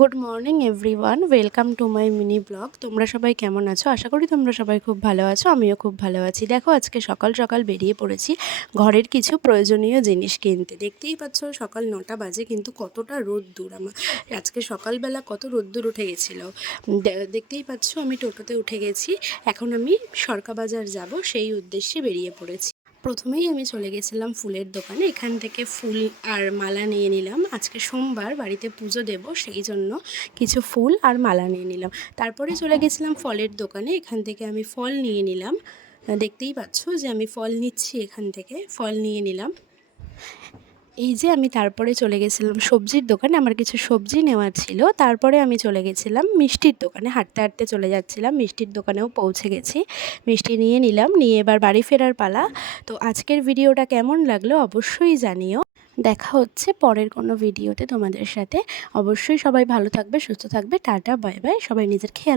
Good morning everyone, welcome to my mini blog. তোমরা সবাই কেমন আছো? আশা করি তোমরা সবাই খুব ভালো আছো। আমিও খুব ভালো আছি। দেখো, আজকে সকাল সকাল বেরিয়ে পড়েছি ঘরের কিছু প্রয়োজনীয় জিনিস কিনতে। দেখতেই পাচ্ছ সকাল 9টা বাজে, কিন্তু কতটা রোদ্দুর। আজকে সকালবেলা কত রোদ্দুর উঠে গেছিলো। দেখতেই পাচ্ছ আমি টোটোতে উঠে গেছি। এখন আমি সরকা বাজার যাব, সেই উদ্দেশ্যে বেরিয়ে পড়েছি। প্রথমেই আমি চলে গেছিলাম ফুলের দোকানে। এখান থেকে ফুল আর মালা নিয়ে নিলাম। আজকে সোমবার, বাড়িতে পুজো দেব, সেই জন্য কিছু ফুল আর মালা নিয়ে নিলাম। তারপরে চলে গেছিলাম ফলের দোকানে। এখান থেকে আমি ফল নিয়ে নিলাম। দেখতেই পাচ্ছ যে আমি ফল নিচ্ছি, এখান থেকে ফল নিয়ে নিলাম। এই যে আমি তারপরে চলে গেছিলাম সবজির দোকানে, আমার কিছু সবজি নেওয়ার ছিল। তারপরে আমি চলে গেছিলাম মিষ্টির দোকানে। হাঁটতে হাঁটতে চলে যাচ্ছিলাম, মিষ্টির দোকানেও পৌঁছে গেছি। মিষ্টি নিয়ে নিলাম, নিয়ে এবার বাড়ি ফেরার পালা। তো আজকের ভিডিওটা কেমন লাগলো অবশ্যই জানিও। দেখা হচ্ছে পরের কোনো ভিডিওতে তোমাদের সাথে। অবশ্যই সবাই ভালো থাকবে, সুস্থ থাকবে। Tata, bye bye. সবাই নিজের খেয়াল